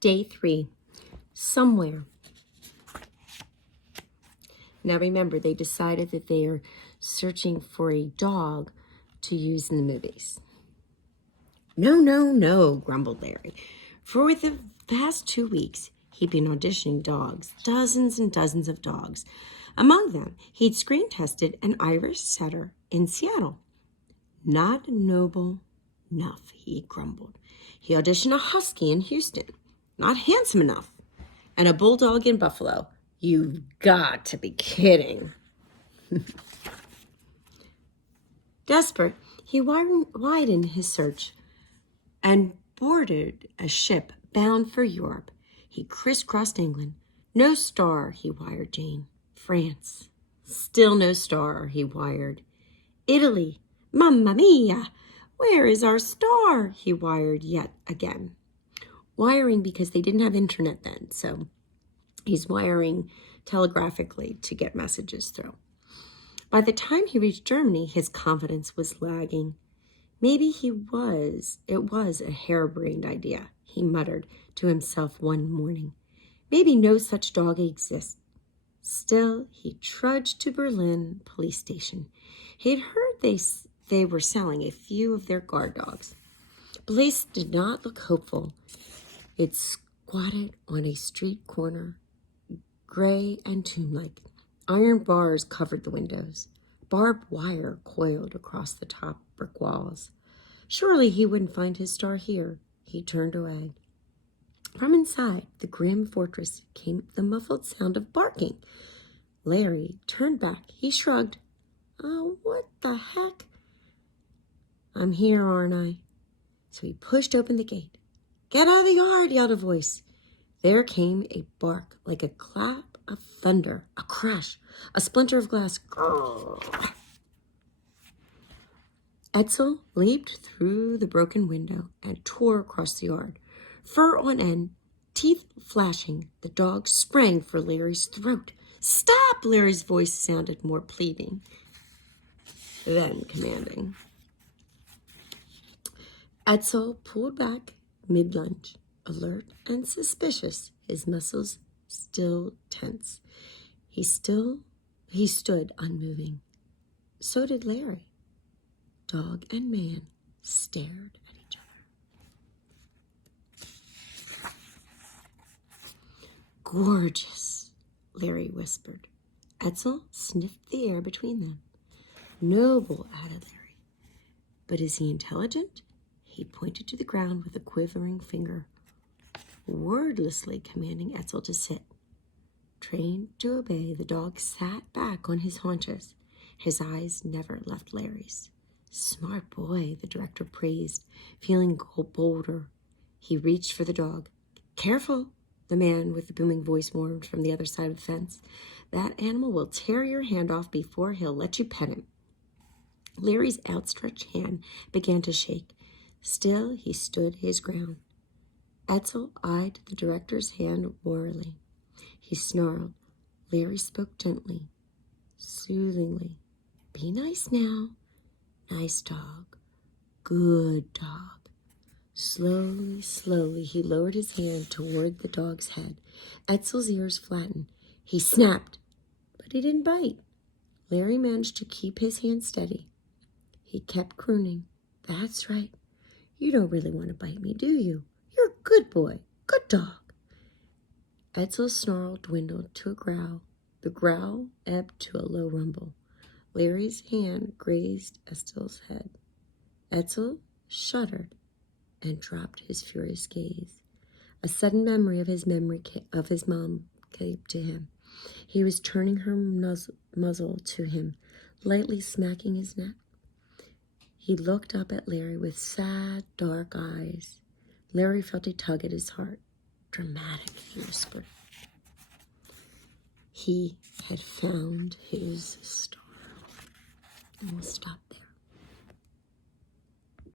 Day 3. Somewhere. Now remember, they decided that they are searching for a dog to use in the movies. No, no, no, grumbled Larry. For the past 2 weeks, he'd been auditioning dogs, dozens and dozens of dogs. Among them, he'd screen tested an Irish setter in Seattle. Not noble enough, he grumbled. He auditioned a husky in Houston. Not handsome enough. And a bulldog in Buffalo. You've got to be kidding. Desperate, he widened his search and boarded a ship bound for Europe. He crisscrossed England. No star, he wired Jane. France. Still no star, he wired. Italy. Mamma mia! Where is our star? He wired yet again. Wiring because they didn't have internet then, so he's wiring telegraphically to get messages through. By the time he reached Germany, his confidence was lagging. Maybe it was a harebrained idea, he muttered to himself one morning. Maybe no such dog exists. Still, he trudged to Berlin police station. He had heard they were selling a few of their guard dogs. Police did not look hopeful. It squatted on a street corner, gray and tomb-like. Iron bars covered the windows. Barbed wire coiled across the top brick walls. Surely he wouldn't find his star here. He turned away. From inside the grim fortress came the muffled sound of barking. Larry turned back. He shrugged. Oh, what the heck? I'm here, aren't I? So he pushed open the gate. Get out of the yard, yelled a voice. There came a bark like a clap of thunder, a crash, a splinter of glass. Grrr. Edsel leaped through the broken window and tore across the yard. Fur on end, teeth flashing, the dog sprang for Larry's throat. Stop! Larry's voice sounded more pleading than commanding. Edsel pulled back mid-lunge, alert and suspicious, his muscles still tense. He stood unmoving. So did Larry. Dog and man stared at each other. Gorgeous, Larry whispered. Edsel sniffed the air between them. Noble, added Larry. But is he intelligent? He pointed to the ground with a quivering finger, wordlessly commanding Edsel to sit. Trained to obey, the dog sat back on his haunches. His eyes never left Larry's. Smart boy, the director praised, feeling bolder. He reached for the dog. Careful, the man with the booming voice warned from the other side of the fence. That animal will tear your hand off before he'll let you pet him. Larry's outstretched hand began to shake. Still, he stood his ground. Edsel eyed the director's hand warily. He snarled. Larry spoke gently, soothingly. Be nice now. Nice dog. Good dog. Slowly, slowly, he lowered his hand toward the dog's head. Edsel's ears flattened. He snapped, but he didn't bite. Larry managed to keep his hand steady. He kept crooning. That's right. You don't really want to bite me, do you? You're a good boy. Good dog. Edsel's snarl dwindled to a growl. The growl ebbed to a low rumble. Larry's hand grazed Edsel's head. Edsel shuddered and dropped his furious gaze. A sudden memory of his mom came to him. He was turning her muzzle to him, lightly smacking his neck. He looked up at Larry with sad, dark eyes. Larry felt a tug at his heart. Dramatic, he whispered. He had found his star. And we'll stop there.